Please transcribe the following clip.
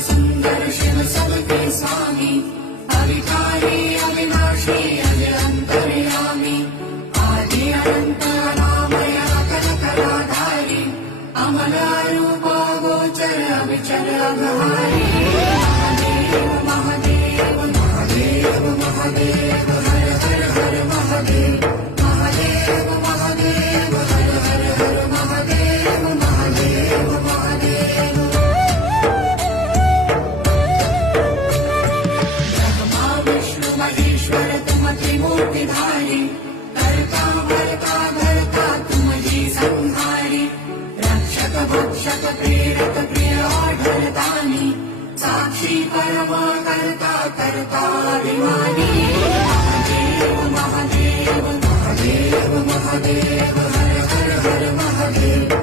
सुंदर शिव सबके स्वामी, अविकारी अविनाशी अज अंतर्यामी, आदि अनंत अनामय कलकलाधारी, अमल रूप गोचर अविचर अघहारी। महादेव महादेव महादेव महादेव, हर हर हर महादेव, महादेव महादेव, हर हर हर महादेव, महादेव महादेव। ब्रह्मा विष्णु महेश्वर तुम त्रिमूर्तिधारी, कर्ता भर्ता धर्ता तुम ही संहारी, रक्षक भक्षक प्रेरक प्रिय आढळतानी, साक्षी परमा कर्ता कर्ता अभिमानी। महादेव महादेव महादेव महादेव, हर हर हर महादेव।